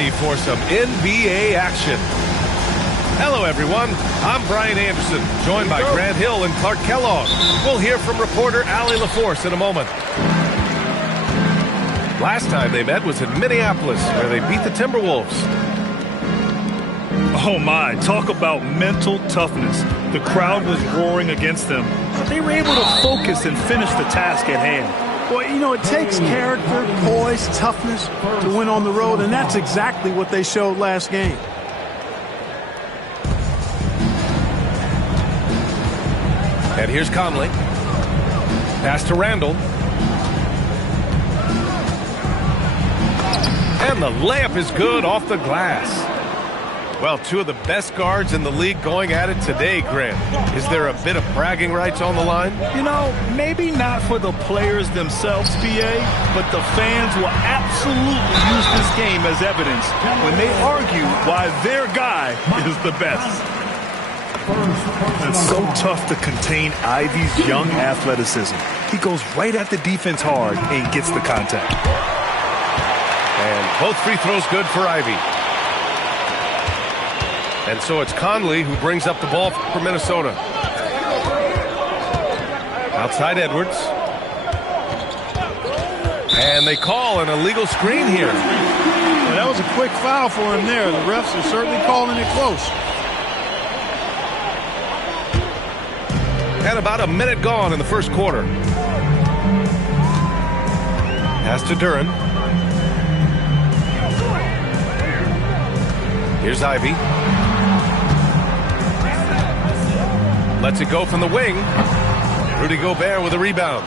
ready for some NBA action. Hello, everyone. I'm Brian Anderson, joined by Grant Hill and Clark Kellogg. We'll hear from reporter Allie LaForce in a moment. Last time they met was in Minneapolis, where they beat the Timberwolves. Oh my, talk about mental toughness. The crowd was roaring against them, but they were able to focus and finish the task at hand. Well, you know, it takes character, poise, toughness to win on the road, and that's exactly what they showed last game. And here's Conley. Pass to Randall. And the layup is good off the glass. Well, two of the best guards in the league going at it today, Grant. Is there a bit of bragging rights on the line? You know, maybe not for the players themselves, BA, but the fans will absolutely use this game as evidence when they argue why their guy is the best. It's so tough to contain Ivy's young athleticism. He goes right at the defense hard and gets the contact. And both free throws good for Ivy. And so it's Conley who brings up the ball for Minnesota. Outside Edwards. And they call an illegal screen here. Well, that was a quick foul for him there. The refs are certainly calling it close. And about a minute gone in the first quarter. Pass to Duran. Here's Ivy. Lets it go from the wing. Rudy Gobert with a rebound.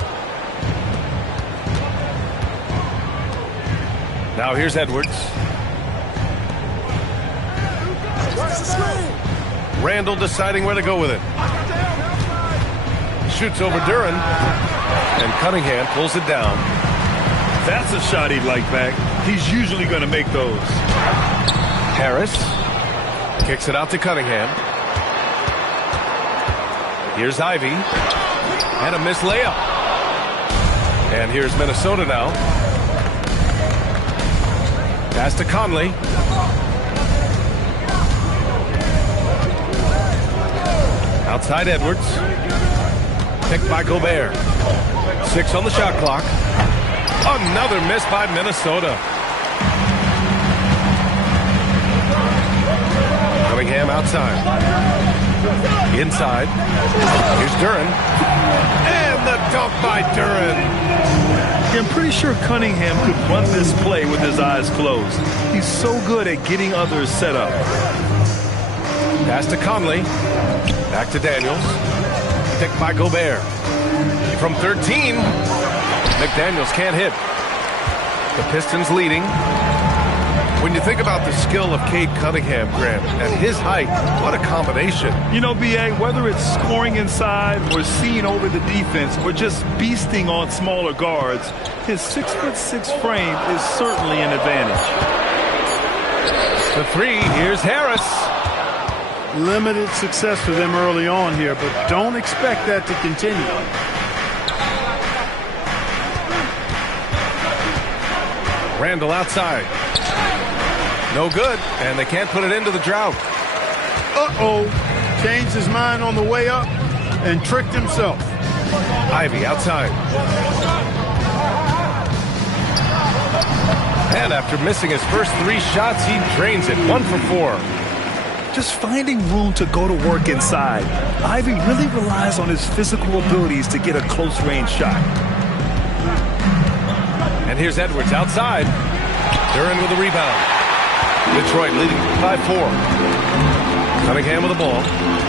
Now here's Edwards. Randall deciding where to go with it. Shoots over Duran. And Cunningham pulls it down. That's a shot he'd like back. He's usually going to make those. Harris kicks it out to Cunningham. Here's Ivy. And a missed layup. And here's Minnesota now. Pass to Conley. Outside Edwards. Picked by Gobert. 6 on the shot clock. Another miss by Minnesota. Cunningham outside. Inside. Here's Duran. And the dunk by Duran. I'm pretty sure Cunningham could run this play with his eyes closed. He's so good at getting others set up. Pass to Conley. Back to Daniels. Picked by Gobert. From 13, McDaniels can't hit. The Pistons leading. When you think about the skill of Cade Cunningham, Grant, at his height, what a combination. You know, BA, whether it's scoring inside or seeing over the defense or just beasting on smaller guards, his 6'6" frame is certainly an advantage. The three, here's Harris. Limited success for them early on here, but don't expect that to continue. Randall outside. No good, and they can't put it into the drought. Uh-oh. Changed his mind on the way up and tricked himself. Ivy outside. And after missing his first 3 shots, he drains it. 1 for 4. Just finding room to go to work inside. Ivy really relies on his physical abilities to get a close-range shot. And here's Edwards outside. Duran with a rebound. Detroit leading by 4. Cunningham with the ball.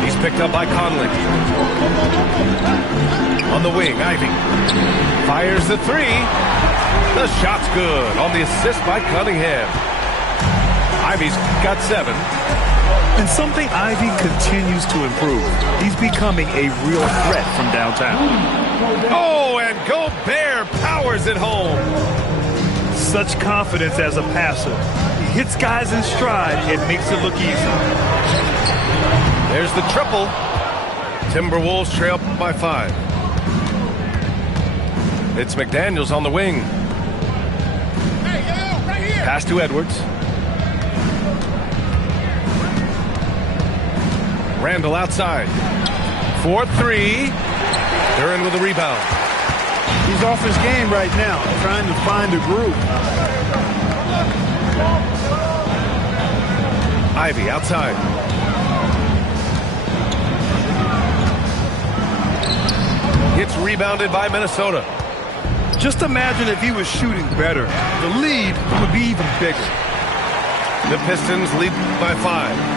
He's picked up by Conley. On the wing, Ivy. Fires the 3. The shot's good on the assist by Cunningham. Ivy's got 7. And something Ivy continues to improve. He's becoming a real threat from downtown. Oh, and Gobert powers it home. Such confidence as a passer. He hits guys in stride and makes it look easy. There's the triple. Timberwolves trail by 5. It's McDaniels on the wing. Pass to Edwards. Randall outside. 4-3. Duran with a rebound. He's off his game right now, trying to find a groove. Ivy outside. Gets rebounded by Minnesota. Just imagine if he was shooting better. The lead would be even bigger. The Pistons lead by 5.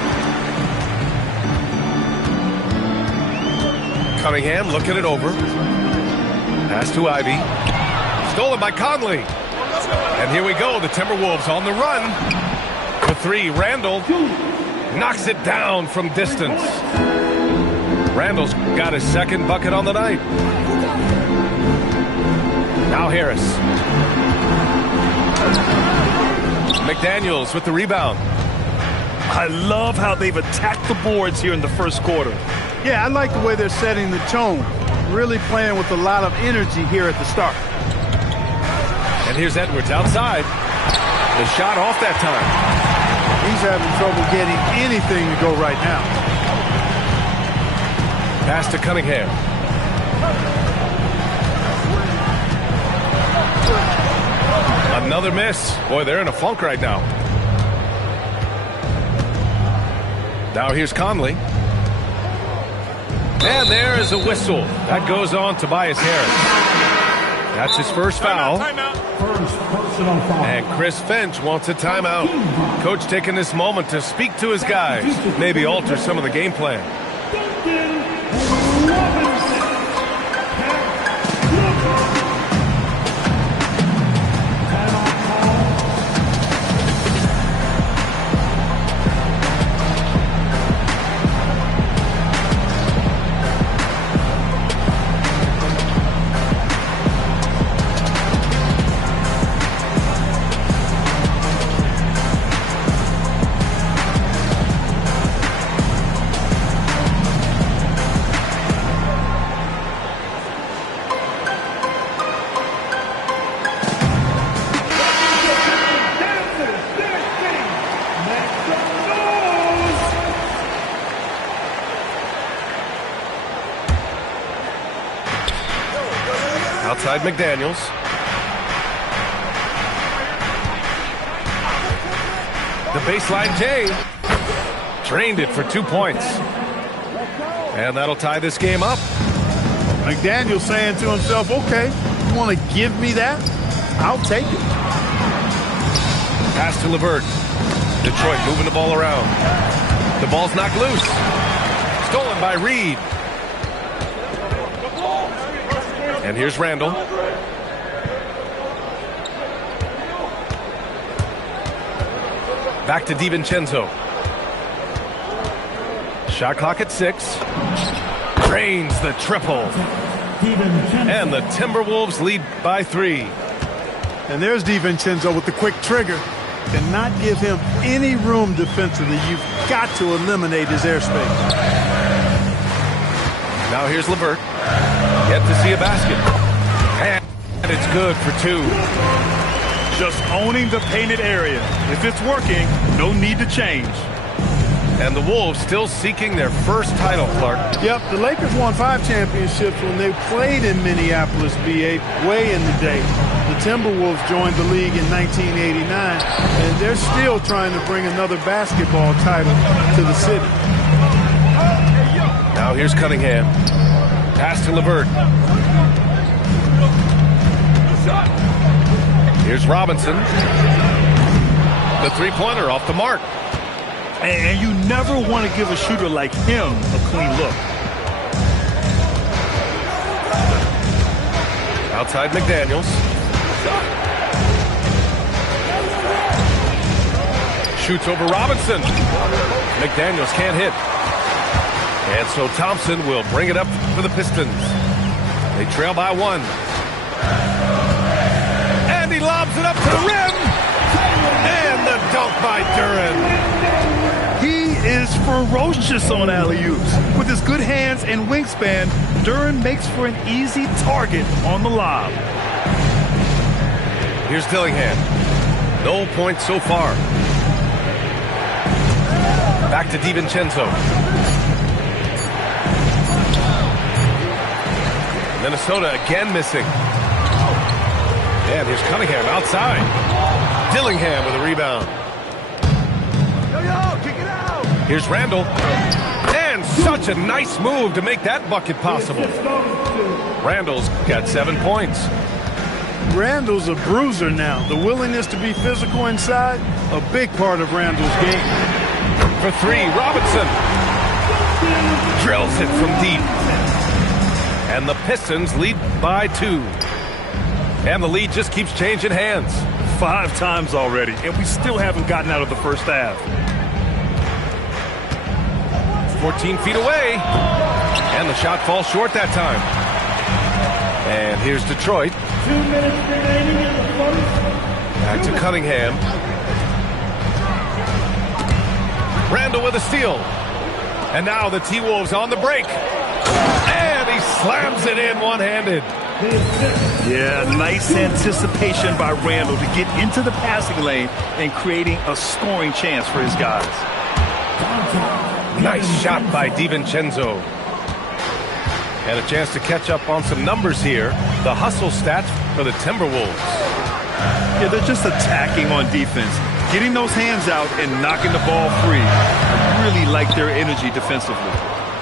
Cunningham looking it over. Pass to Ivy. Stolen by Conley. And here we go. The Timberwolves on the run. For 3, Randall knocks it down from distance. Randall's got his second bucket on the night. Now Harris. McDaniels with the rebound. I love how they've attacked the boards here in the first quarter. Yeah, I like the way they're setting the tone. Really playing with a lot of energy here at the start. And here's Edwards outside. The shot off that time. He's having trouble getting anything to go right now. Pass to Cunningham. Another miss. Boy, they're in a funk right now. Now here's Conley. And there is a whistle. That goes on Tobias Harris. That's his first foul. And Chris Finch wants a timeout. Coach taking this moment to speak to his guys. Maybe alter some of the game plan. Outside McDaniels. The baseline J. Drained it for 2 points. And that'll tie this game up. McDaniels saying to himself, okay, you want to give me that? I'll take it. Pass to LeVert. Detroit moving the ball around. The ball's knocked loose. Stolen by Reed. And here's Randall. Back to DiVincenzo. Shot clock at 6. Drains the triple. And the Timberwolves lead by 3. And there's DiVincenzo with the quick trigger. Cannot give him any room defensively. You've got to eliminate his airspace. Now here's LeVert. Yet to see a basket. And it's good for 2. Just owning the painted area. If it's working, no need to change. And the Wolves still seeking their first title, Clark. Yep, the Lakers won 5 championships when they played in Minneapolis, VA, way in the day. The Timberwolves joined the league in 1989, and they're still trying to bring another basketball title to the city. Now here's Cunningham. Pass to LeVert. Here's Robinson. The three-pointer off the mark. And you never want to give a shooter like him a clean look. Outside McDaniels. Shoots over Robinson. McDaniels can't hit. And so Thompson will bring it up for the Pistons. They trail by 1. And he lobs it up to the rim. And the dunk by Duran. He is ferocious on alley-oops. With his good hands and wingspan, Duran makes for an easy target on the lob. Here's Dillingham. No points so far. Back to DiVincenzo. Minnesota again missing. And here's Cunningham outside. Dillingham with a rebound. Here's Randall. And such a nice move to make that bucket possible. Randall's got 7 points. Randall's a bruiser now. The willingness to be physical inside, a big part of Randall's game. For three, Robinson. Drills it from deep. And the Pistons lead by 2. And the lead just keeps changing hands. 5 times already, and we still haven't gotten out of the first half. 14 feet away. And the shot falls short that time. And here's Detroit. 2 minutes remaining in the first. Back to Cunningham. Randall with a steal. And now the T-Wolves on the break. And he slams it in one-handed. Yeah, nice anticipation by Randall to get into the passing lane and creating a scoring chance for his guys. Nice shot by DiVincenzo. And a chance to catch up on some numbers here. The hustle stats for the Timberwolves. Yeah, they're just attacking on defense. Getting those hands out and knocking the ball free. I really like their energy defensively.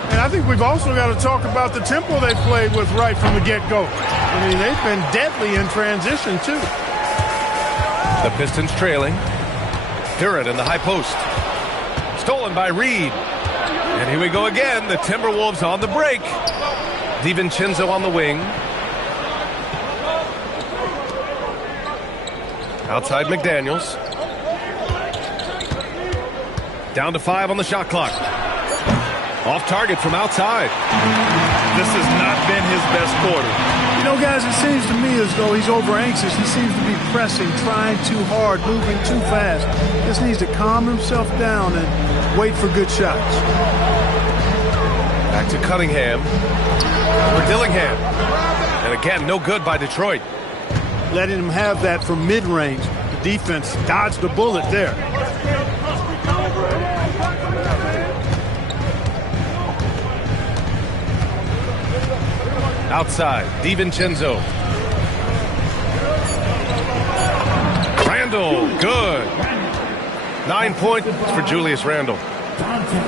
And I think we've also got to talk about the tempo they played with right from the get-go. I mean, they've been deadly in transition, too. The Pistons trailing. Durant in the high post. Stolen by Reed. And here we go again. The Timberwolves on the break. DiVincenzo on the wing. Outside McDaniels. Down to 5 on the shot clock. Off target from outside. This has not been his best quarter. You know, guys, it seems to me as though he's over-anxious. He seems to be pressing, trying too hard, moving too fast. Just needs to calm himself down and wait for good shots. Back to Cunningham. For Dillingham. And again, no good by Detroit. Letting him have that from mid-range. The defense dodged the bullet there. Outside, DiVincenzo. Randall, good. 9 points for Julius Randall.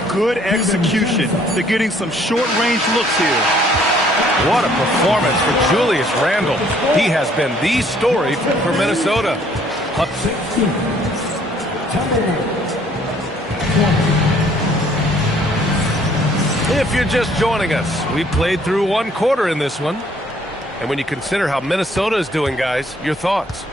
Good execution. They're getting some short-range looks here. What a performance for Julius Randall. He has been the story for Minnesota. If you're just joining us, we played through 1 quarter in this one. And when you consider how Minnesota is doing, guys, your thoughts?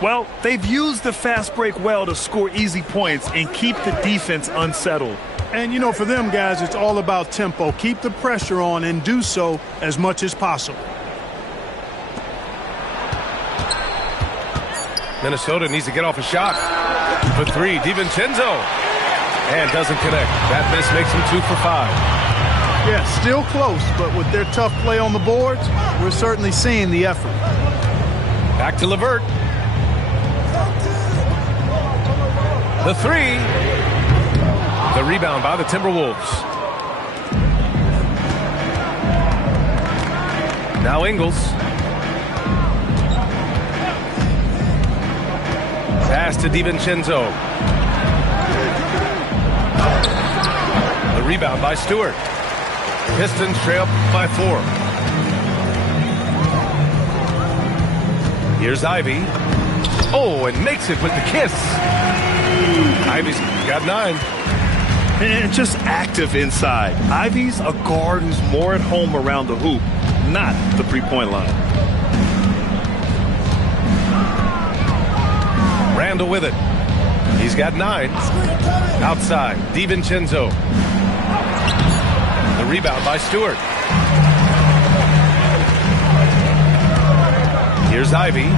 Well, they've used the fast break well to score easy points and keep the defense unsettled. And, you know, for them, guys, it's all about tempo. Keep the pressure on and do so as much as possible. Minnesota needs to get off a shot. For 3, DiVincenzo. And doesn't connect. That miss makes him 2 for 5. Yeah, still close, but with their tough play on the boards, we're certainly seeing the effort. Back to LeVert. The 3. The rebound by the Timberwolves. Now Ingles. Pass to DiVincenzo. The rebound by Stewart. Pistons trail by 4. Here's Ivy. Oh, and makes it with the kiss. Ivy's got 9. And just active inside. Ivy's a guard who's more at home around the hoop, not the three-point line. Randall with it. He's got 9. Outside, DiVincenzo. The rebound by Stewart. Here's Ivy.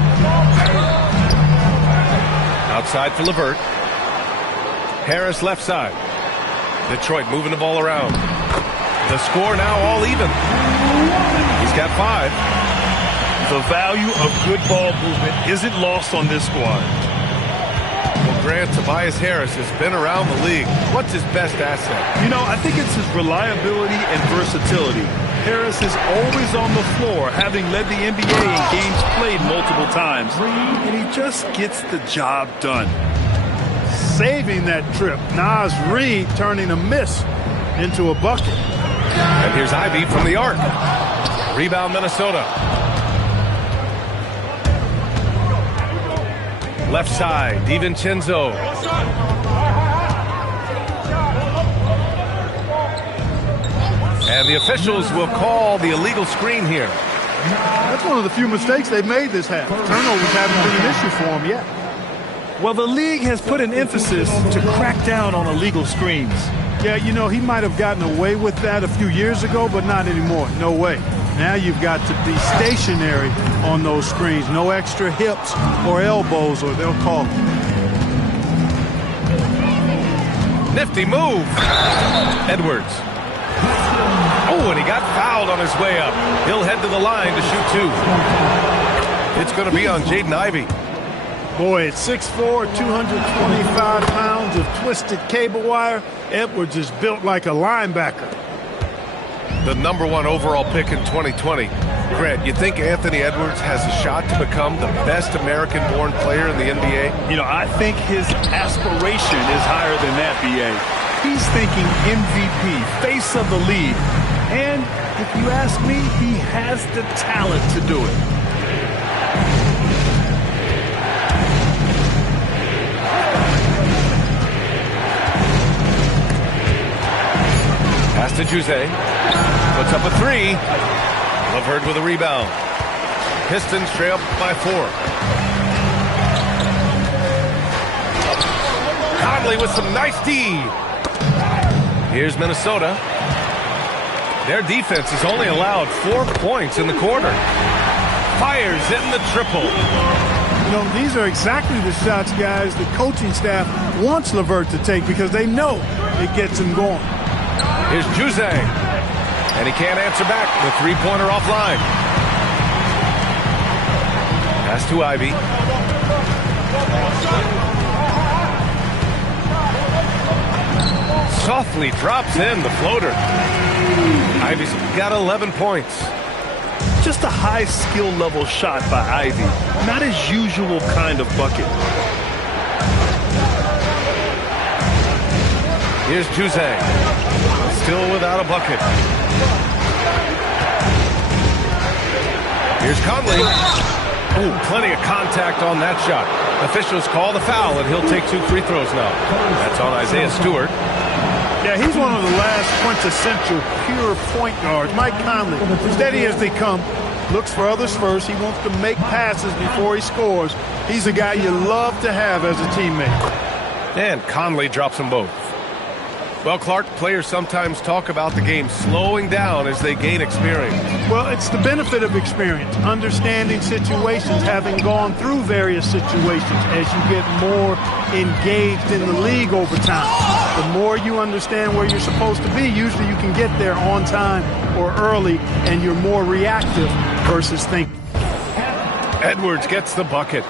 Outside for LeVert. Harris left side. Detroit moving the ball around. The score now all even. He's got 5. The value of good ball movement isn't lost on this squad. Well, Grant, Tobias Harris has been around the league. What's his best asset? You know, I think it's his reliability and versatility. Harris is always on the floor, having led the NBA in games played multiple times. And he just gets the job done. Saving that trip. Naz Reid turning a miss into a bucket. And here's Ivy from the arc. Rebound, Minnesota. Left side, DiVincenzo. And the officials will call the illegal screen here. That's one of the few mistakes they've made this half. Turnovers haven't been an issue for them yet. Well, the league has put an emphasis to crack down on illegal screens. Yeah, you know, he might have gotten away with that a few years ago, but not anymore. No way. Now you've got to be stationary on those screens. No extra hips or elbows, or they'll call it. Nifty move. Edwards. Oh, and he got fouled on his way up. He'll head to the line to shoot two. It's going to be on Jaden Ivey. Boy, at 6'4", 225 pounds of twisted cable wire, Edwards is built like a linebacker. The #1 overall pick in 2020. Grant, you think Anthony Edwards has a shot to become the best American-born player in the NBA? You know, I think his aspiration is higher than that, B.A. He's thinking MVP, face of the league. And if you ask me, he has the talent to do it. Pass to Jose. Puts up a three. LeVert with a rebound. Pistons trail by 4. Conley with some nice D. Here's Minnesota. Their defense has only allowed 4 points in the quarter. Fires in the triple. You know, these are exactly the shots, guys, the coaching staff wants LeVert to take because they know it gets him going. Here's Jose. And he can't answer back. The three-pointer offline. Pass to Ivy. Softly drops in the floater. Ivy's got 11 points. Just a high skill level shot by Ivy. Not his usual kind of bucket. Here's Jose. Still without a bucket. Here's Conley. Oh, plenty of contact on that shot. Officials call the foul, and he'll take 2 free throws now. That's on Isaiah Stewart. Yeah, he's one of the last quintessential pure point guards. Mike Conley, steady as they come, looks for others first. He wants to make passes before he scores. He's a guy you love to have as a teammate. And Conley drops them both. Well, Clark, players sometimes talk about the game slowing down as they gain experience. Well, it's the benefit of experience, understanding situations, having gone through various situations as you get more engaged in the league over time. The more you understand where you're supposed to be, usually you can get there on time or early, and you're more reactive versus thinking. Edwards gets the bucket.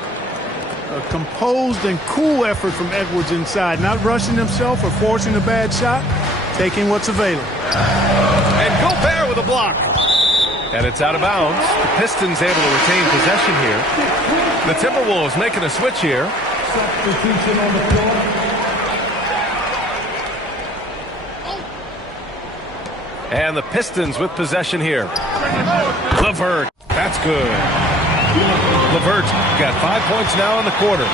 A composed and cool effort from Edwards inside, not rushing himself or forcing a bad shot, taking what's available. And Gobert with a block. And it's out of bounds. The Pistons able to retain possession here. The Timberwolves making a switch here. Substitution on the floor. And the Pistons with possession here. LeVert. That's good. LeVert's got 5 points now in the quarter.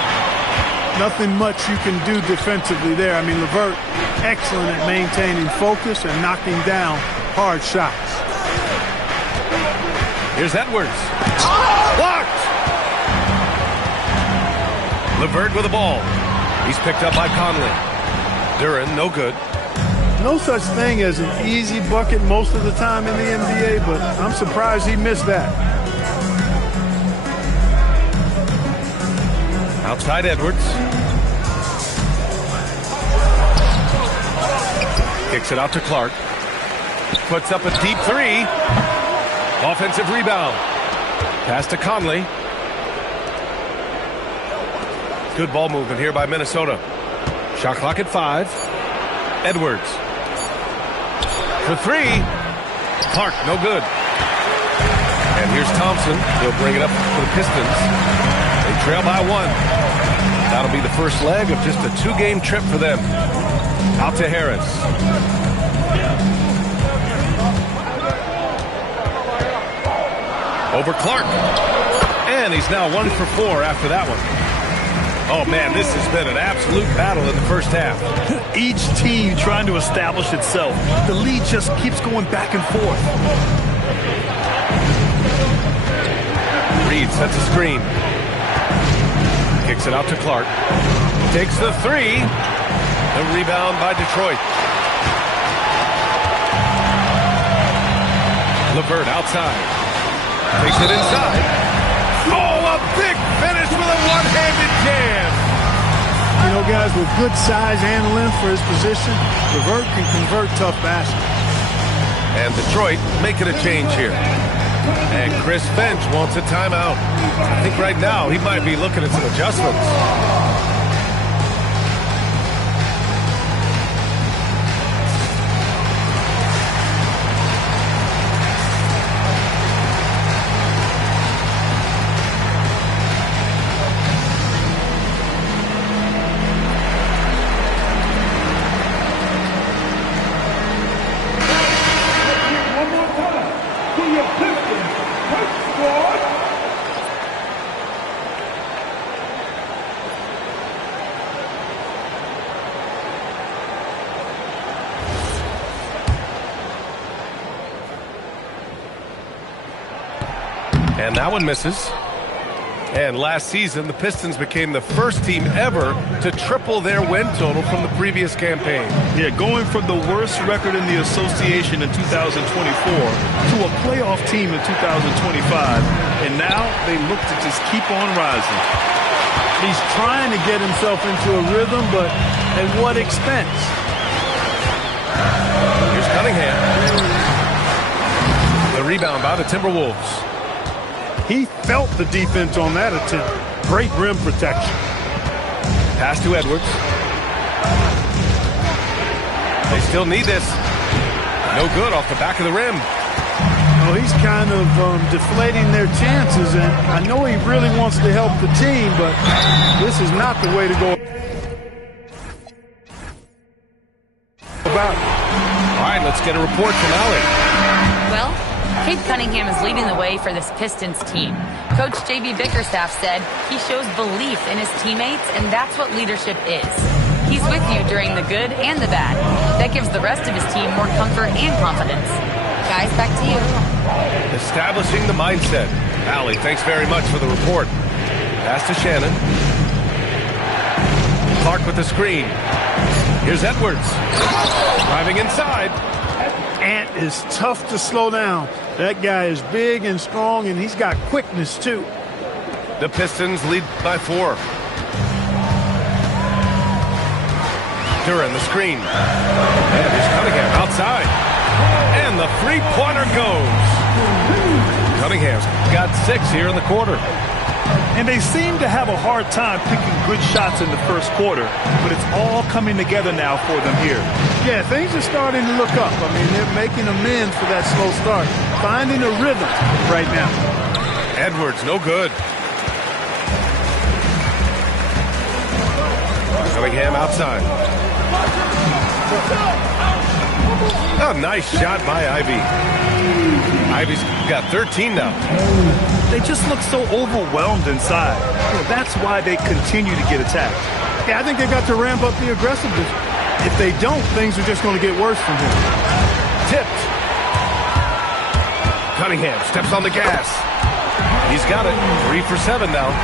Nothing much you can do defensively there. I mean, LeVert, excellent at maintaining focus and knocking down hard shots. Here's Edwards. Blocked! LeVert with the ball. He's picked up by Conley. Duren, no good. No such thing as an easy bucket most of the time in the NBA, but I'm surprised he missed that. Outside Edwards. Kicks it out to Clark. Puts up a deep three. Offensive rebound. Pass to Conley. Good ball movement here by Minnesota. Shot clock at 5. Edwards. For 3. Clark, no good. And here's Thompson. He'll bring it up for the Pistons. They trail by 1. That'll be the first leg of just a 2-game trip for them. Out to Harris. Over Clark. And he's now 1 for 4 after that one. Oh, man, this has been an absolute battle in the first half. Each team trying to establish itself. The lead just keeps going back and forth. Reed sets a screen. Kicks it out to Clark. Takes the 3. The rebound by Detroit. LeVert outside. Takes it inside. Oh, a big finish with a one-handed jam. You know, guys, with good size and length for his position, LeVert can convert tough baskets. And Detroit making a change here. And Chris Finch wants a timeout. I think right now he might be looking at some adjustments. And that one misses. And last season, the Pistons became the first team ever to triple their win total from the previous campaign. Yeah, going from the worst record in the association in 2024 to a playoff team in 2025. And now they look to just keep on rising. He's trying to get himself into a rhythm, but at what expense? Here's Cunningham. The rebound by the Timberwolves. He felt the defense on that attempt. Great rim protection. Pass to Edwards. They still need this. No good off the back of the rim. Well, he's kind of deflating their chances, and I know he really wants to help the team, but this is not the way to go about it. All right, let's get a report from Allie. Well, Cade Cunningham is leading the way for this Pistons team. Coach J.B. Bickerstaff said he shows belief in his teammates, and that's what leadership is. He's with you during the good and the bad. That gives the rest of his team more comfort and confidence. Guys, back to you. Establishing the mindset. Allie, thanks very much for the report. Pass to Shannon. Clark with the screen. Here's Edwards. Driving inside. Ant is tough to slow down. That guy is big and strong, and he's got quickness, too. The Pistons lead by 4. Duran, the screen. And here's Cunningham outside. And the three-pointer goes. Cunningham's got 6 here in the quarter. And they seem to have a hard time picking good shots in the first quarter, but it's all coming together now for them here. Yeah, things are starting to look up. I mean, they're making amends for that slow start, finding a rhythm right now. Edwards, no good. Cunningham outside. Oh, nice shot by Ivy. Ivy's got 13 now. They just look so overwhelmed inside. That's why they continue to get attacked. Yeah, I think they've got to ramp up the aggressiveness. If they don't, things are just going to get worse from him. Tipped. Cunningham steps on the gas. He's got it. 3 for 7 now.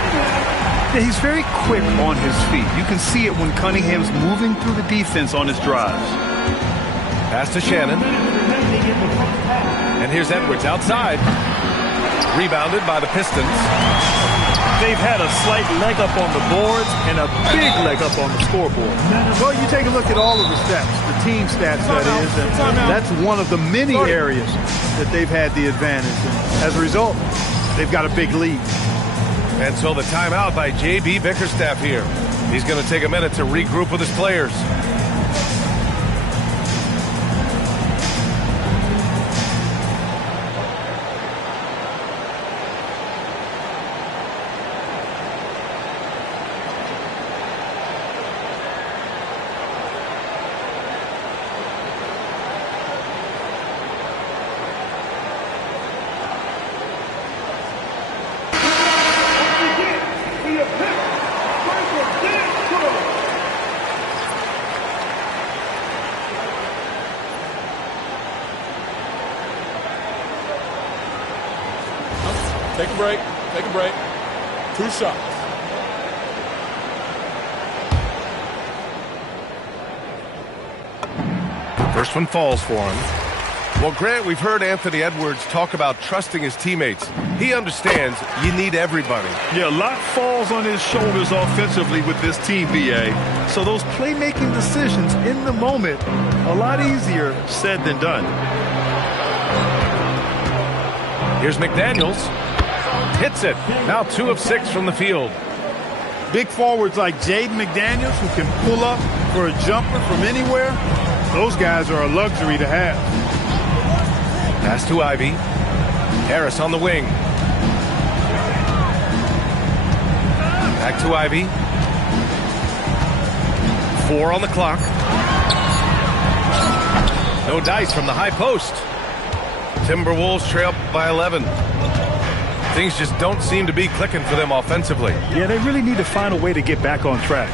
Yeah, he's very quick on his feet. You can see it when Cunningham's moving through the defense on his drives. Pass to Shannon. And here's Edwards outside. Rebounded by the Pistons. They've had a slight leg up on the boards and a big leg up on the scoreboard. Well, you take a look at all of the stats, the team stats, that is, and that's one of the many areas that they've had the advantage. And as a result, they've got a big lead. And so the timeout by J.B. Bickerstaff here. He's going to take a minute to regroup with his players. break. Take a break. 2 shots. First one falls for him. Well, Grant, we've heard Anthony Edwards talk about trusting his teammates. He understands you need everybody. Yeah, a lot falls on his shoulders offensively with this team, BA. So those playmaking decisions in the moment, a lot easier said than done. Here's McDaniels. Hits it. Now 2 of 6 from the field. Big forwards like Jaden McDaniels who can pull up for a jumper from anywhere, those guys are a luxury to have. Pass to Ivy. Harris on the wing. Back to Ivy. 4 on the clock. No dice from the high post. Timberwolves trail by 11. Things just don't seem to be clicking for them offensively. Yeah, they really need to find a way to get back on track.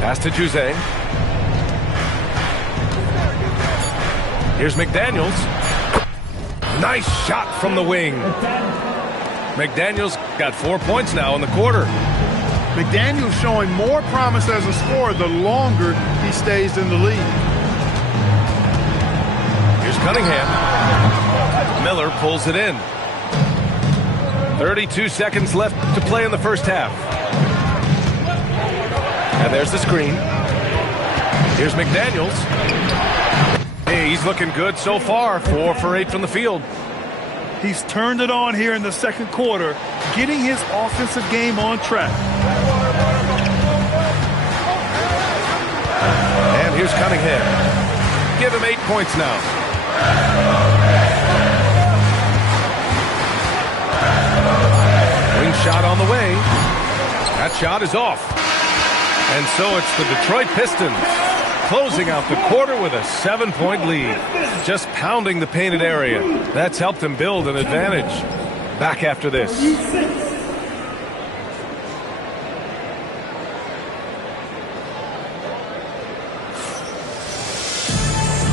Pass to Jose. Here's McDaniels. Nice shot from the wing. McDaniels got 4 points now in the quarter. McDaniels showing more promise as a scorer the longer he stays in the league. Here's Cunningham. Miller pulls it in. 32 seconds left to play in the first half. And there's the screen. Here's McDaniels. Hey, he's looking good so far. 4 for 8 from the field. He's turned it on here in the second quarter, getting his offensive game on track. And here's Cunningham. Give him 8 points now. Wing shot on the way. That shot is off. And so it's the Detroit Pistons closing out the quarter with a 7-point lead. Just pounding the painted area. That's helped them build an advantage. Back after this.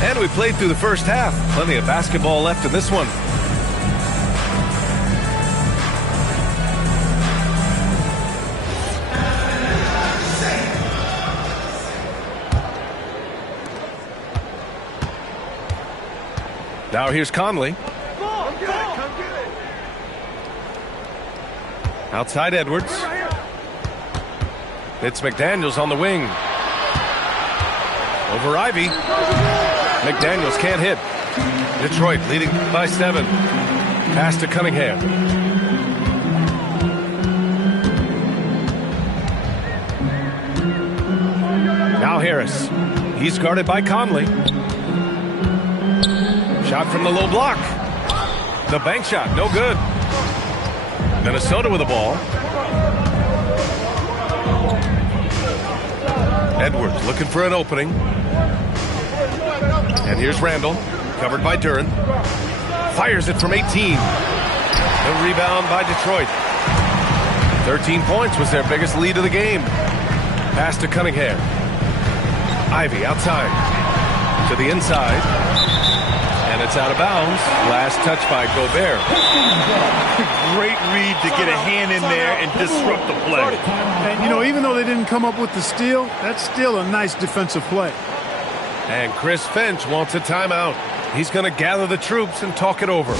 And we played through the first half. Plenty of basketball left in this one. Now here's Conley. Outside Edwards. It's McDaniels on the wing. Over Ivy. McDaniels can't hit. Detroit leading by 7. Pass to Cunningham. Now Harris. He's guarded by Conley. Shot from the low block. The bank shot, no good. Minnesota with the ball. Edwards looking for an opening. And here's Randall, covered by Duren. Fires it from 18. The rebound by Detroit. 13 points was their biggest lead of the game. Pass to Cunningham. Ivy outside. To the inside. And it's out of bounds. Last touch by Gobert. Great read to get a hand in there and disrupt the play. And, you know, even though they didn't come up with the steal, that's still a nice defensive play. And Chris Finch wants a timeout. He's going to gather the troops and talk it over.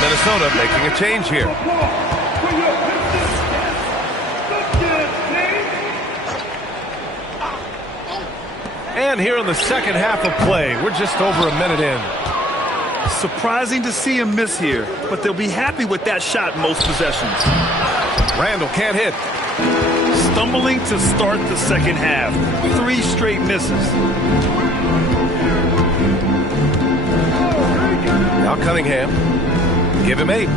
Minnesota making a change here. And here in the second half of play, we're just over a minute in. Surprising to see him miss here, but they'll be happy with that shot most possessions. Randall can't hit. Stumbling to start the second half. 3 straight misses. Now Cunningham. Give him 8.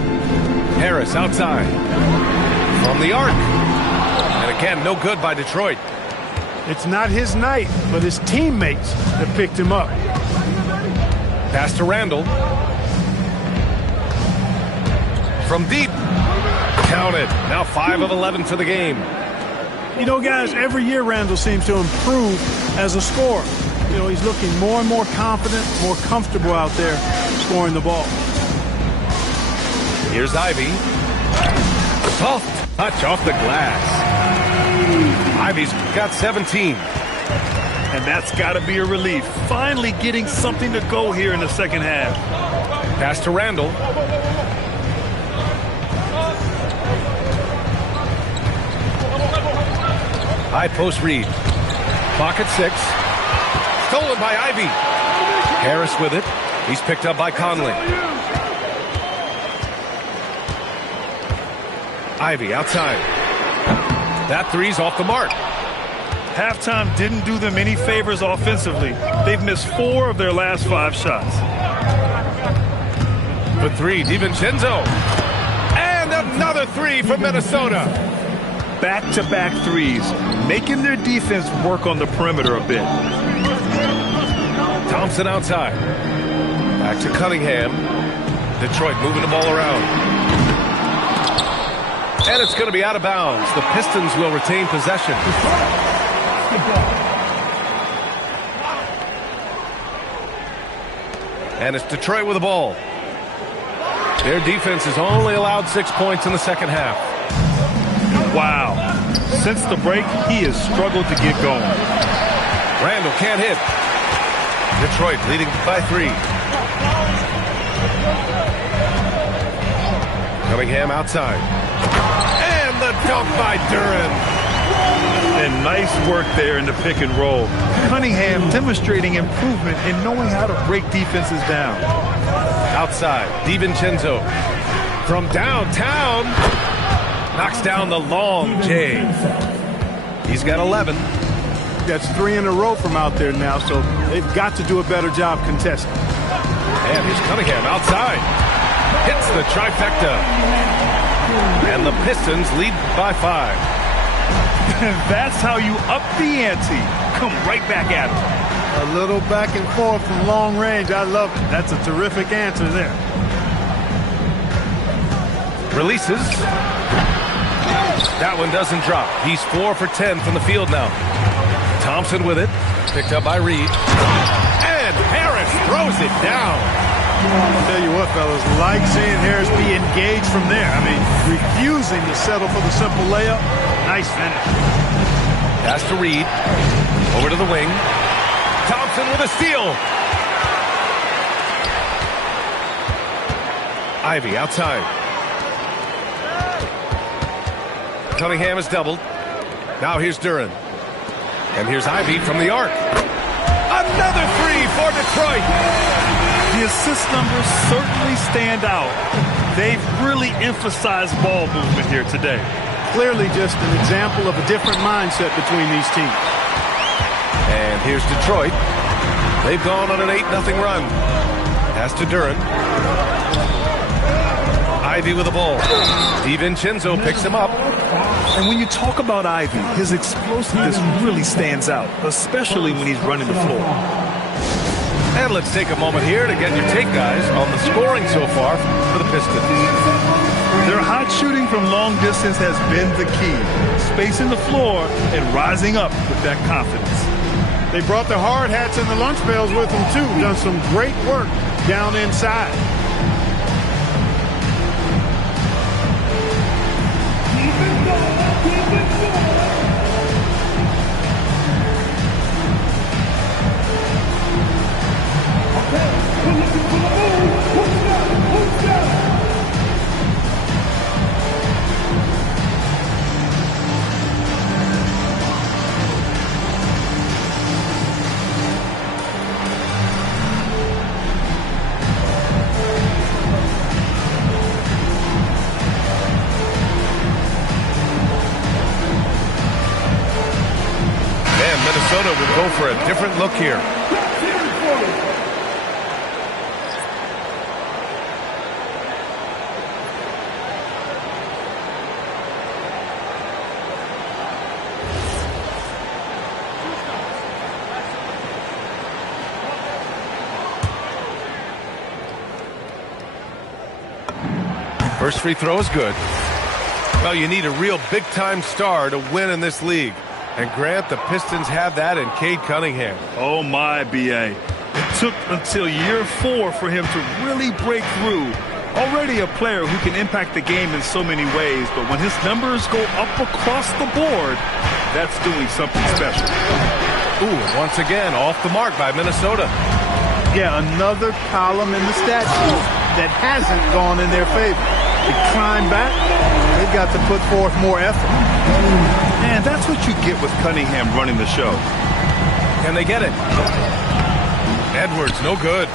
Harris outside. From the arc. And again, no good by Detroit. It's not his night, but his teammates that picked him up. Pass to Randall. From deep. Counted. Now 5 of 11 for the game. You know, guys, every year Randall seems to improve as a scorer. You know, he's looking more and more confident, more comfortable out there scoring the ball. Here's Ivy. Soft touch off the glass. Ivy's got 17. And that's got to be a relief. Finally getting something to go here in the second half. Pass to Randall. High post read. Clock at 6. Stolen by Ivy. Harris with it. He's picked up by Conley. Ivy outside. That three's off the mark. Halftime didn't do them any favors offensively. They've missed 4 of their last 5 shots. The 3, DiVincenzo. And another 3 from Minnesota. Back-to-back threes, making their defense work on the perimeter a bit. Thompson outside. Back to Cunningham. Detroit moving the ball around. And it's going to be out of bounds. The Pistons will retain possession. And it's Detroit with the ball. Their defense has only allowed 6 points in the second half. Wow. Since the break, he has struggled to get going. Randall can't hit. Detroit leading by 3. Cunningham outside. And the dunk by Duren. And nice work there in the pick and roll. Cunningham demonstrating improvement in knowing how to break defenses down. Outside, DiVincenzo. From downtown. Knocks down the long J. He's got 11. That's 3 in a row from out there now, so they've got to do a better job contesting. And here's Cunningham outside. Hits the trifecta. And the Pistons lead by 5. That's how you up the ante. Come right back at him. A little back and forth from long range. I love it. That's a terrific answer there. Releases. That one doesn't drop. He's 4 for 10 from the field now. Thompson with it. Picked up by Reed. And Harris throws it down. I'll tell you what, fellas, like seeing Harris be engaged from there. I mean, refusing to settle for the simple layup. Nice finish. Pass to Reed. Over to the wing. Thompson with a steal. Ivy outside. Cunningham is doubled. Now here's Duren. And here's Ivy from the arc. Another 3 for Detroit. The assist numbers certainly stand out. They've really emphasized ball movement here today. Clearly just an example of a different mindset between these teams. And here's Detroit. They've gone on an 8-0 run. Pass to Duren. Ivy with the ball. DiVincenzo picks him up. And when you talk about Ivy, his explosiveness really stands out, especially when he's running the floor. And let's take a moment here to get your take, guys, on the scoring so far for the Pistons. Their hot shooting from long distance has been the key. Spacing the floor and rising up with that confidence. They brought the hard hats and the lunch pails with them, too. Done some great work down inside. Minnesota will go for a different look here. First free throw is good. Well, you need a real big-time star to win in this league. And Grant, the Pistons have that in Cade Cunningham. Oh, my, B.A. It took until year 4 for him to really break through. Already a player who can impact the game in so many ways, but when his numbers go up across the board, that's doing something special. Ooh, once again, off the mark by Minnesota. Yeah, another column in the stat sheet that hasn't gone in their favor. To climb back, they've got to put forth more effort. And that's what you get with Cunningham running the show. Can they get it? Edwards, no good.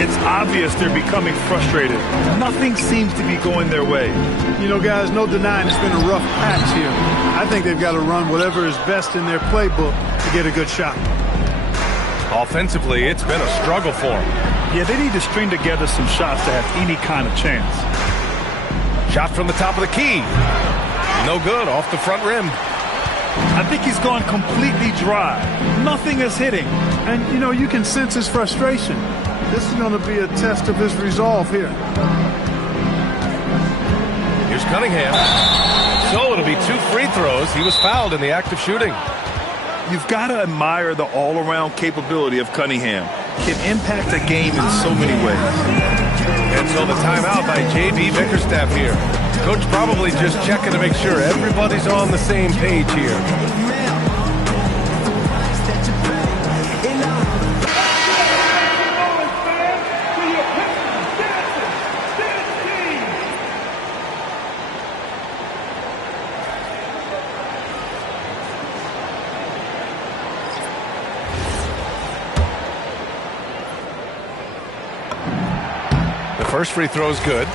It's obvious they're becoming frustrated. Nothing seems to be going their way. You know, guys, no denying it's been a rough patch here. I think they've got to run whatever is best in their playbook to get a good shot. Offensively, it's been a struggle for them. Yeah, they need to string together some shots to have any kind of chance. Shot from the top of the key. No good, off the front rim. I think he's gone completely dry. Nothing is hitting. And, you know, you can sense his frustration. This is going to be a test of his resolve here. Here's Cunningham. So it'll be 2 free throws. He was fouled in the act of shooting. You've got to admire the all-around capability of Cunningham. Can impact a game in so many ways. And so the timeout by J.B. Bickerstaff here. Coach probably just checking to make sure everybody's on the same page here. First free throw is good.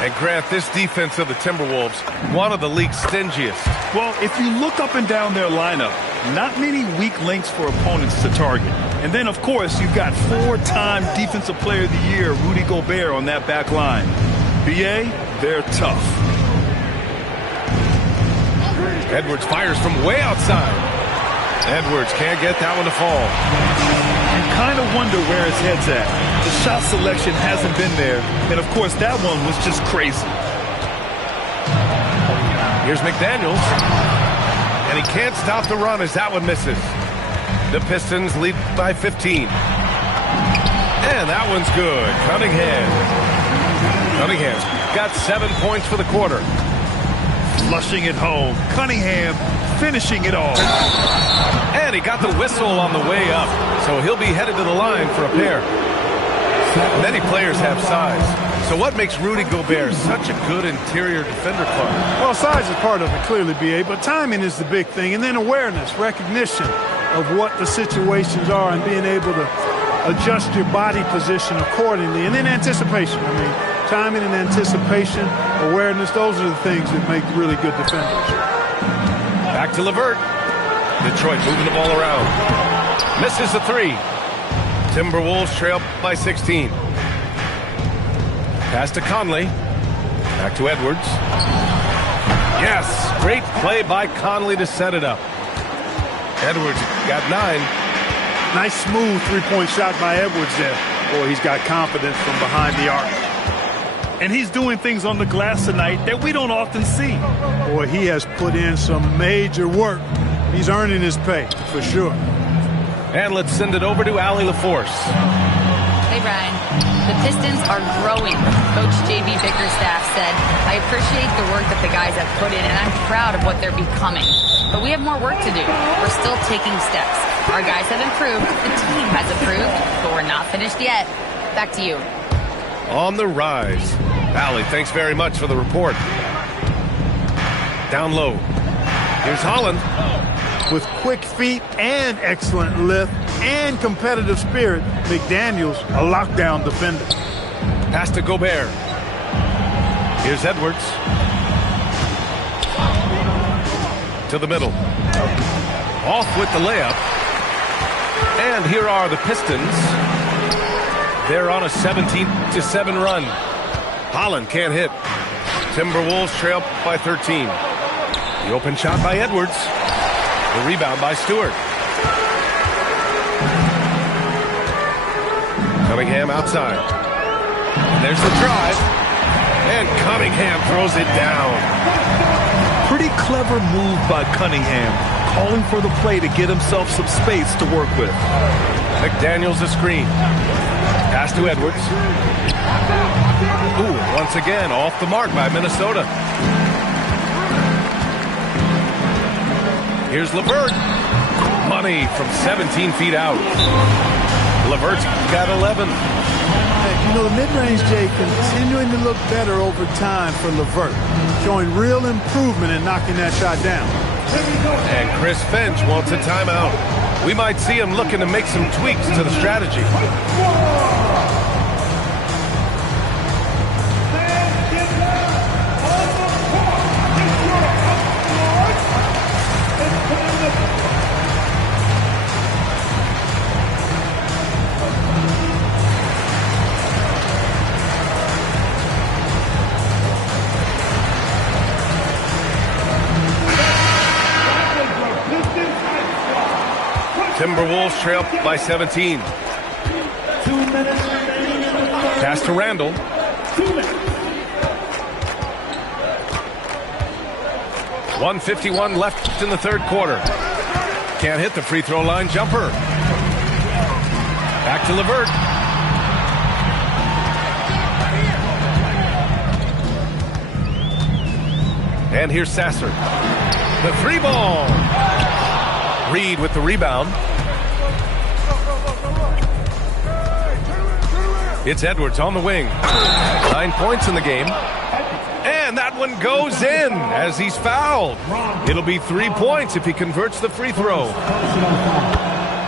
And Grant, this defense of the Timberwolves, one of the league's stingiest. Well, if you look up and down their lineup, not many weak links for opponents to target. And then, of course, you've got 4-time Defensive Player of the Year, Rudy Gobert, on that back line. B.A., they're tough. Edwards fires from way outside. Edwards can't get that one to fall. You kind of wonder where his head's at. The shot selection hasn't been there, and of course that one was just crazy. Here's McDaniels, and he can't stop the run as that one misses. The Pistons lead by 15. And that one's good. Cunningham's got 7 points for the quarter. Flushing it home. Cunningham finishing it all. And he got the whistle on the way up, so he'll be headed to the line for a pair. Many players have size. So what makes Rudy Gobert such a good interior defender, Clark? Well, size is part of it, clearly, B.A., but timing is the big thing. And then awareness, recognition of what the situations are and being able to adjust your body position accordingly. And then anticipation. I mean, timing and anticipation, awareness, those are the things that make really good defenders. Back to LeVert. Detroit moving the ball around. Misses the 3. Timberwolves trail by 16. Pass to Conley. Back to Edwards. Yes, great play by Conley to set it up. Edwards got 9. Nice smooth three-point shot by Edwards there. Boy, he's got confidence from behind the arc. And he's doing things on the glass tonight that we don't often see. Boy, he has put in some major work. He's earning his pay, for sure. And let's send it over to Allie LaForce. Hey, Brian. The Pistons are growing. Coach J.B. Bickerstaff said, I appreciate the work that the guys have put in, and I'm proud of what they're becoming. But we have more work to do. We're still taking steps. Our guys have improved. The team has improved, but we're not finished yet. Back to you. On the rise. Allie, thanks very much for the report. Down low. Here's Holland. With quick feet and excellent lift and competitive spirit, McDaniels, a lockdown defender. Pass to Gobert. Here's Edwards. To the middle. Off with the layup. And here are the Pistons. They're on a 17-7 run. Holland can't hit. Timberwolves trail by 13. The open shot by Edwards. The rebound by Stewart. Cunningham outside. And there's the drive. And Cunningham throws it down. Pretty clever move by Cunningham, calling for the play to get himself some space to work with. McDaniels a screen. Pass to Edwards. Ooh, once again off the mark by Minnesota. Here's LeVert. Money from 17 feet out. LeVert's got 11. You know, the mid-range, Jay, continuing to look better over time for LeVert, showing real improvement in knocking that shot down. And Chris Finch wants a timeout. We might see him looking to make some tweaks to the strategy. Timberwolves trail by 17. 2 minutes remaining in the third. Pass to Randall. 2 minutes. 1:51 left in the third quarter. Can't hit the free throw line jumper. Back to LeVert. And here's Sasser. The three ball. Reed with the rebound. It's Edwards on the wing. 9 points in the game. And that one goes in as he's fouled. It'll be 3 points if he converts the free throw.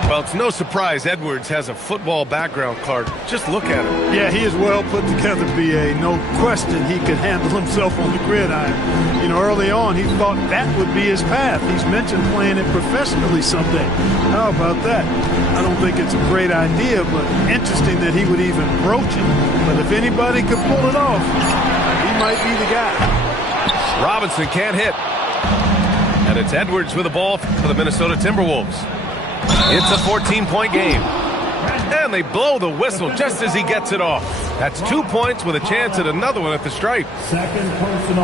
Well, it's no surprise Edwards has a football background, Clark. Just look at him. Yeah, he is well put together, B.A. No question he could handle himself on the gridiron. You know, early on, he thought that would be his path. He's mentioned playing it professionally someday. How about that? I don't think it's a great idea, but interesting that he would even broach it. But if anybody could pull it off, he might be the guy. Robinson can't hit. And it's Edwards with the ball for the Minnesota Timberwolves. It's a 14-point game. And they blow the whistle just as he gets it off. That's 2 points with a chance at another one at the stripe.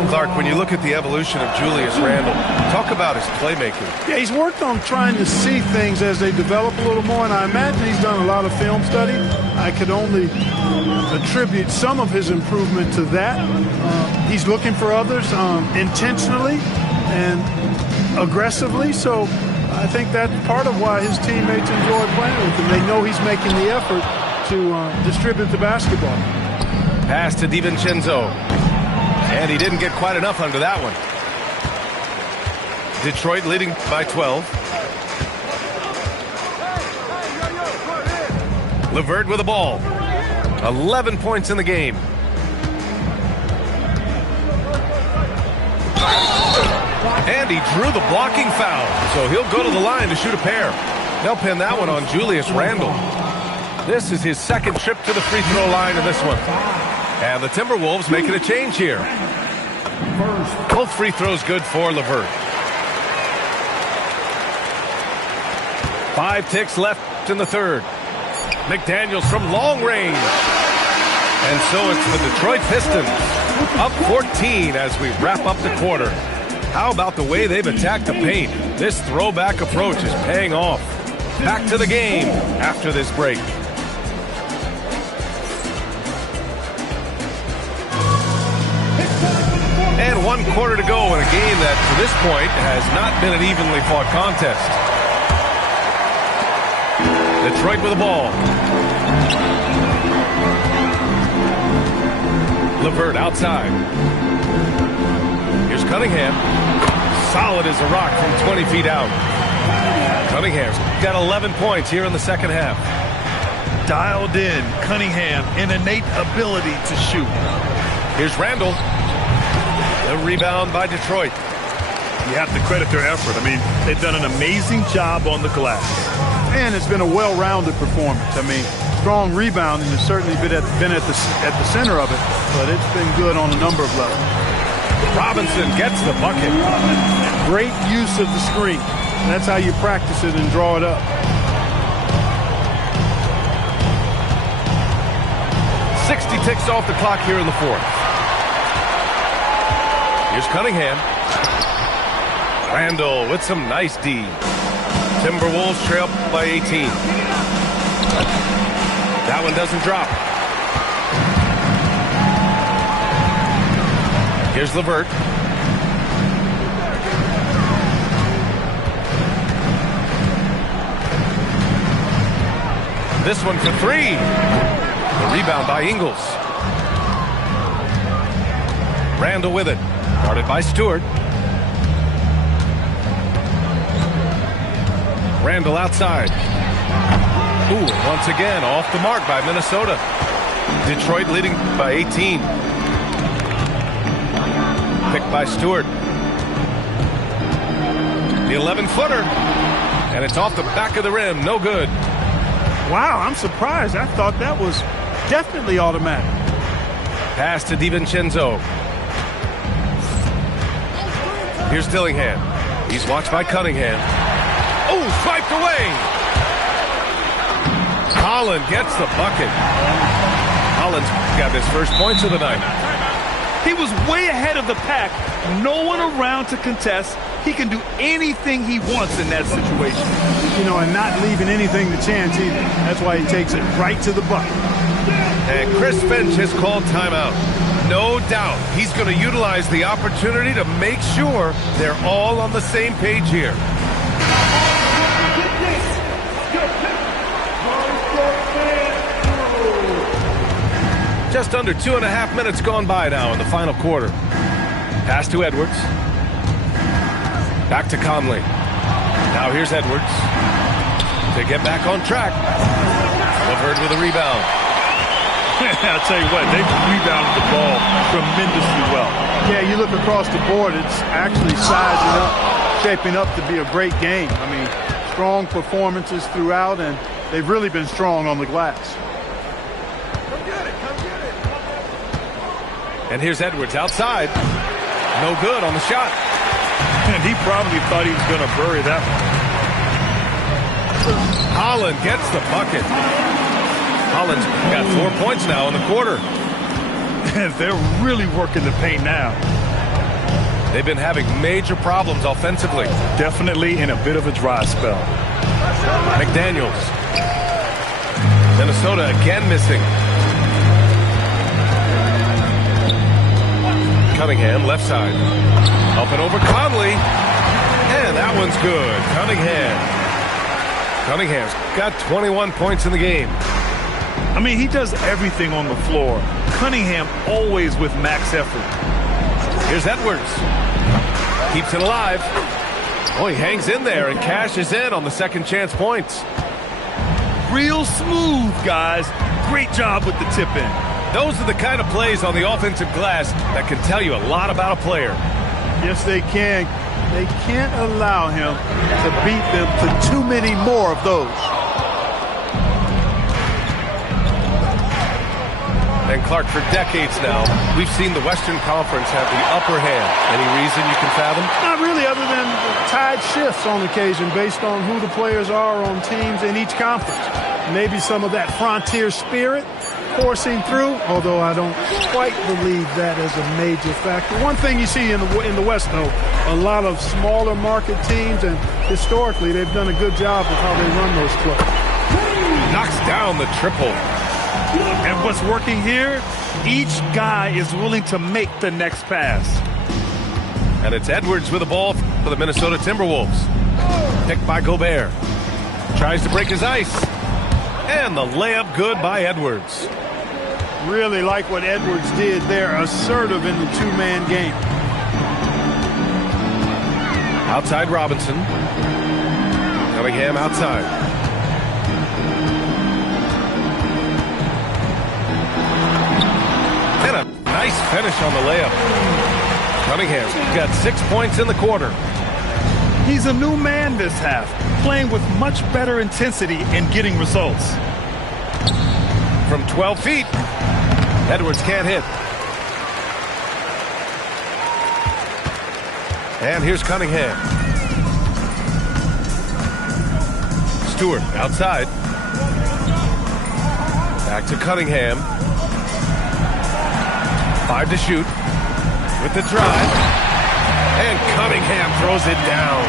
Clark, when you look at the evolution of Julius Randle, talk about his playmaking. Yeah, he's worked on trying to see things as they develop a little more, and I imagine he's done a lot of film study. I could only attribute some of his improvement to that. He's looking for others intentionally and aggressively, so I think that's part of why his teammates enjoy playing with him. They know he's making the effort to distribute the basketball. Pass to DiVincenzo. And he didn't get quite enough under that one. Detroit leading by 12. LeVert with the ball. 11 points in the game. And he drew the blocking foul, so he'll go to the line to shoot a pair. They'll pin that one on Julius Randle. This is his second trip to the free throw line in this one. And the Timberwolves making a change here. Both free throws good for LeVert. 5 ticks left in the third. McDaniels from long range. And so it's the Detroit Pistons up 14 as we wrap up the quarter. How about the way they've attacked the paint? This throwback approach is paying off. Back to the game after this break. And 1 quarter to go in a game that, to this point, has not been an evenly fought contest. Detroit with the ball. LeVert outside. Here's Cunningham. Solid as a rock from 20 feet out. Cunningham's got 11 points here in the second half. Dialed in, Cunningham, an innate ability to shoot. Here's Randall. The rebound by Detroit. You have to credit their effort. I mean, they've done an amazing job on the glass. And it's been a well-rounded performance. I mean, strong rebounding has certainly been at the center of it, but it's been good on a number of levels. Robinson gets the bucket. Great use of the screen. That's how you practice it and draw it up. 60 ticks off the clock here in the fourth. Here's Cunningham. Randall with some nice D. Timberwolves trail by 18. That one doesn't drop. Here's LeVert. This one for three. The rebound by Ingles. Randall with it. Guarded by Stewart. Randall outside. Ooh, once again off the mark by Minnesota. Detroit leading by 18. Picked by Stewart. The 11-footer. And it's off the back of the rim. No good. Wow, I'm surprised. I thought that was definitely automatic. Pass to DiVincenzo. Here's Dillingham. He's watched by Cunningham. Oh, swiped away. Holland gets the bucket. Holland's got his first points of the night. He was way ahead of the pack. No one around to contest. He can do anything he wants in that situation. You know, and not leaving anything to chance either. That's why he takes it right to the bucket. And Chris Finch has called timeout. No doubt he's going to utilize the opportunity to make sure they're all on the same page here. Just under 2.5 minutes gone by now in the final quarter. Pass to Edwards. Back to Conley. Now here's Edwards to get back on track. LeVert with a rebound. I'll tell you what, they've rebounded the ball tremendously well. Yeah, you look across the board, it's actually sizing up, shaping up to be a great game. I mean, strong performances throughout, and they've really been strong on the glass. And here's Edwards outside. No good on the shot. And he probably thought he was going to bury that one. Holland gets the bucket. Holland's got 4 points now in the quarter. They're really working the paint now. They've been having major problems offensively. Definitely in a bit of a dry spell. McDaniels. Minnesota again missing. Cunningham, left side. Up and over Conley. And that one's good. Cunningham's got 21 points in the game. I mean, he does everything on the floor. Cunningham always with max effort. Here's Edwards. Keeps it alive. Oh, he hangs in there and cashes in on the second chance points. Real smooth, guys. Great job with the tip in. Those are the kind of plays on the offensive glass that can tell you a lot about a player. Yes, they can. They can't allow him to beat them to too many more of those. And Clark, for decades now, we've seen the Western Conference have the upper hand. Any reason you can fathom? Not really, other than tide shifts on occasion based on who the players are on teams in each conference. Maybe some of that frontier spirit coursing through, although I don't quite believe that as a major factor. One thing you see in the West, though, a lot of smaller market teams, and historically they've done a good job of how they run those clubs. Knocks down the triple. And what's working here, each guy is willing to make the next pass. And it's Edwards with the ball for the Minnesota Timberwolves. Picked by Gobert. Tries to break his ice. And the layup good by Edwards. Really like what Edwards did there, assertive in the two-man game. Outside Robinson. Cunningham outside. And a nice finish on the layup. Cunningham's got 6 points in the quarter. He's a new man this half, playing with much better intensity and getting results. From 12 feet, Edwards can't hit. And here's Cunningham. Stewart outside. Back to Cunningham. 5 to shoot. With the drive. And Cunningham throws it down.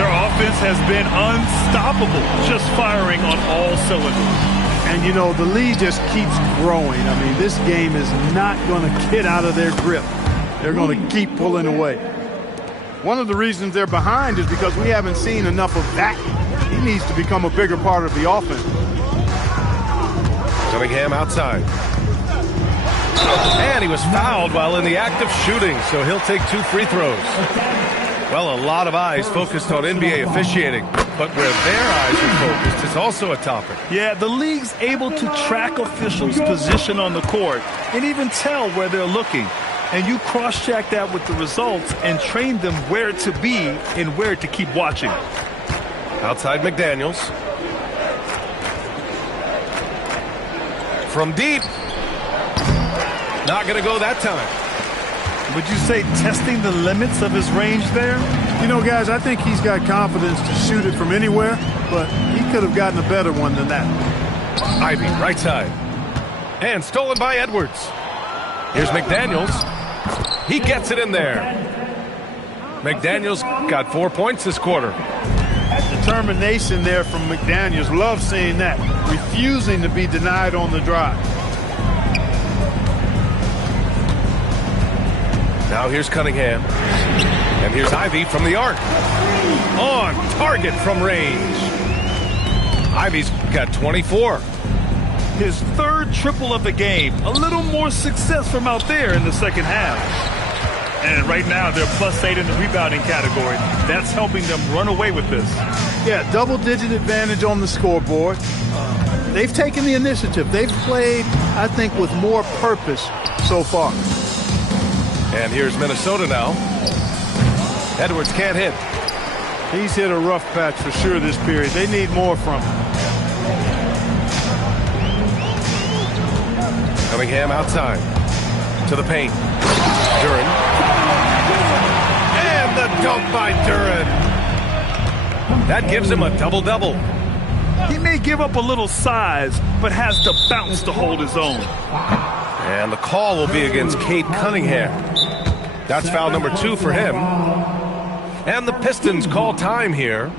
Their offense has been unstoppable, just firing on all cylinders. And, you know, the lead just keeps growing. I mean, this game is not going to get out of their grip. They're going to keep pulling away. One of the reasons they're behind is because we haven't seen enough of that. He needs to become a bigger part of the offense. Cunningham outside. And he was fouled while in the act of shooting, so he'll take 2 free throws. Well, a lot of eyes focused on NBA officiating, but where their eyes are focused is also a topic. Yeah, the league's able to track officials' position on the court and even tell where they're looking. And you cross-check that with the results and train them where to be and where to keep watching. Outside McDaniels. From deep. Not going to go that time. Would you say testing the limits of his range there? You know, guys, I think he's got confidence to shoot it from anywhere, but he could have gotten a better one than that. Ivy, right side. And stolen by Edwards. Here's McDaniels. He gets it in there. McDaniels got 4 points this quarter. Determination there from McDaniels. Love seeing that. Refusing to be denied on the drive. Now here's Cunningham. And here's Ivy from the arc. On target from range. Ivy's got 24. His 3rd triple of the game. A little more success from out there in the second half. And right now they're +8 in the rebounding category. That's helping them run away with this. Yeah, double-digit advantage on the scoreboard. They've taken the initiative. They've played, I think, with more purpose so far. And here's Minnesota now. Edwards can't hit. He's hit a rough patch for sure this period. They need more from him. Cunningham outside. To the paint. Duren. And the dunk by Duren. That gives him a double-double. He may give up a little size, but has the bounce to hold his own. And the call will be against Cade Cunningham. That's foul number 2 for him. And the Pistons call time here.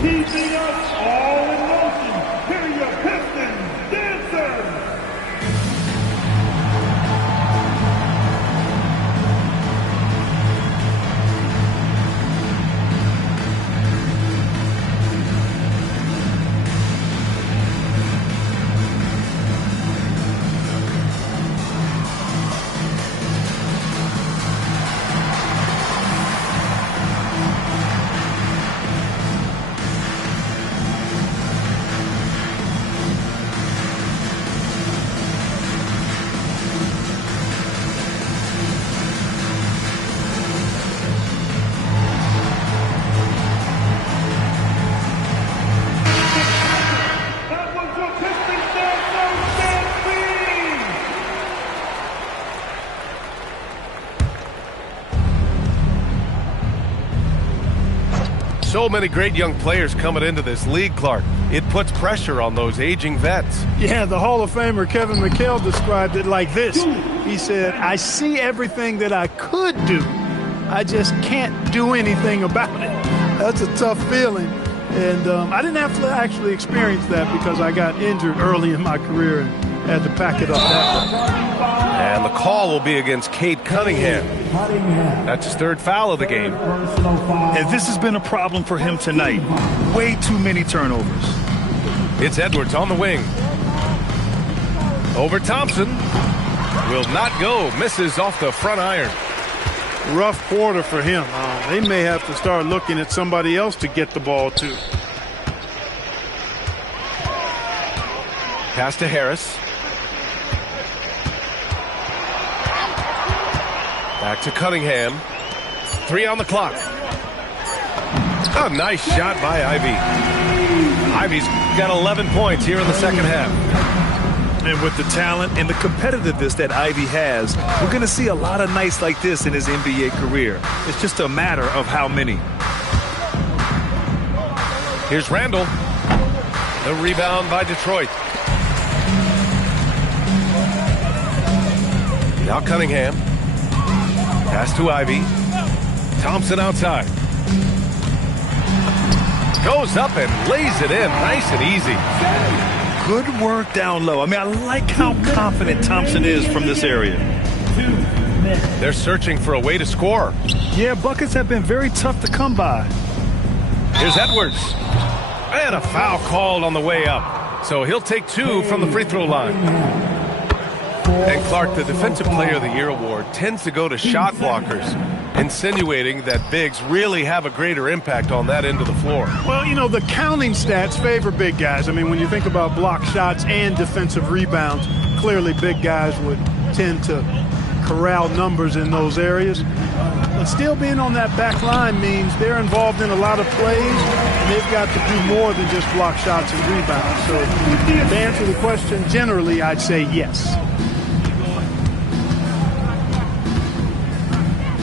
Keeping us all in motion. Here are your Pistons dancers. So many great young players coming into this league, Clark. It puts pressure on those aging vets. Yeah, the Hall of Famer Kevin McHale described it like this. He said, I see everything that I could do. I just can't do anything about it. That's a tough feeling. And I didn't have to actually experience that because I got injured early in my career and had to pack it up that way. And the call will be against Cade Cunningham. That's his 3rd foul of the game. And this has been a problem for him tonight. Way too many turnovers. It's Edwards on the wing. Over Thompson. Will not go. Misses off the front iron. Rough quarter for him. They may have to start looking at somebody else to get the ball to. Pass to Harris. Back to Cunningham. 3 on the clock. A nice shot by Ivy. Ivy's got 11 points here in the second half. And with the talent and the competitiveness that Ivy has, we're going to see a lot of nights like this in his NBA career. It's just a matter of how many. Here's Randall. The rebound by Detroit. Now Cunningham. Pass to Ivy. Thompson outside. Goes up and lays it in nice and easy. Good work down low. I mean, I like how confident Thompson is from this area. They're searching for a way to score. Yeah, buckets have been very tough to come by. Here's Edwards. And a foul called on the way up. So he'll take 2 from the free throw line. And Clark, the Defensive Player of the Year award tends to go to shot blockers, insinuating that bigs really have a greater impact on that end of the floor. Well, you know, the counting stats favor big guys. I mean, when you think about block shots and defensive rebounds, clearly big guys would tend to corral numbers in those areas. But still being on that back line means they're involved in a lot of plays, and they've got to do more than just block shots and rebounds. So to answer the question, generally, I'd say yes.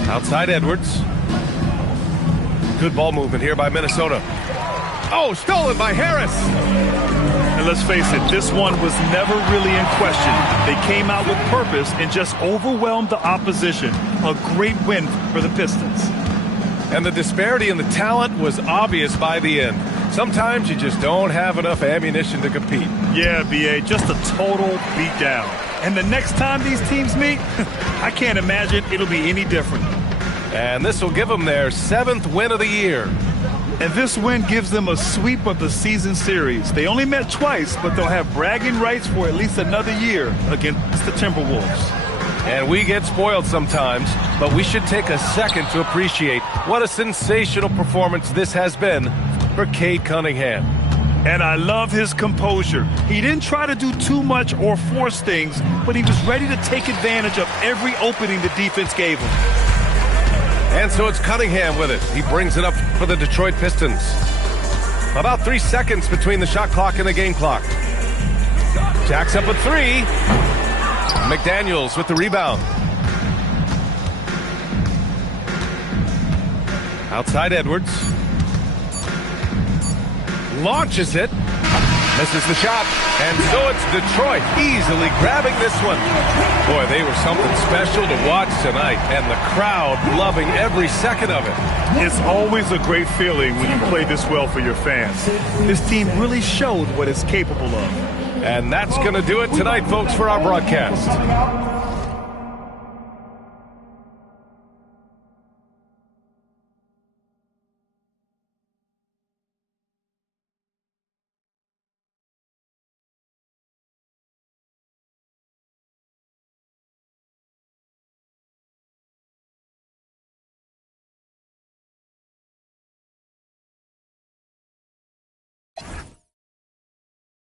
Outside Edwards. Good ball movement here by Minnesota. Oh, stolen by Harris. And let's face it, this one was never really in question. They came out with purpose and just overwhelmed the opposition. A great win for the Pistons. And the disparity in the talent was obvious by the end. Sometimes you just don't have enough ammunition to compete. Yeah, B.A., just a total beatdown. And the next time these teams meet, I can't imagine it'll be any different. And this will give them their 7th win of the year. And this win gives them a sweep of the season series. They only met twice, but they'll have bragging rights for at least another year against the Timberwolves. And we get spoiled sometimes, but we should take a second to appreciate what a sensational performance this has been for Cade Cunningham. And I love his composure. He didn't try to do too much or force things, but he was ready to take advantage of every opening the defense gave him. And so it's Cunningham with it. He brings it up for the Detroit Pistons. About 3 seconds between the shot clock and the game clock. Jacks up a 3. McDaniels with the rebound. Outside Edwards. Launches it. Misses the shot. And so it's Detroit easily grabbing this one. Boy, they were something special to watch tonight. And the crowd loving every second of it. It's always a great feeling when you play this well for your fans. This team really showed what it's capable of. And that's going to do it tonight, folks, for our broadcast.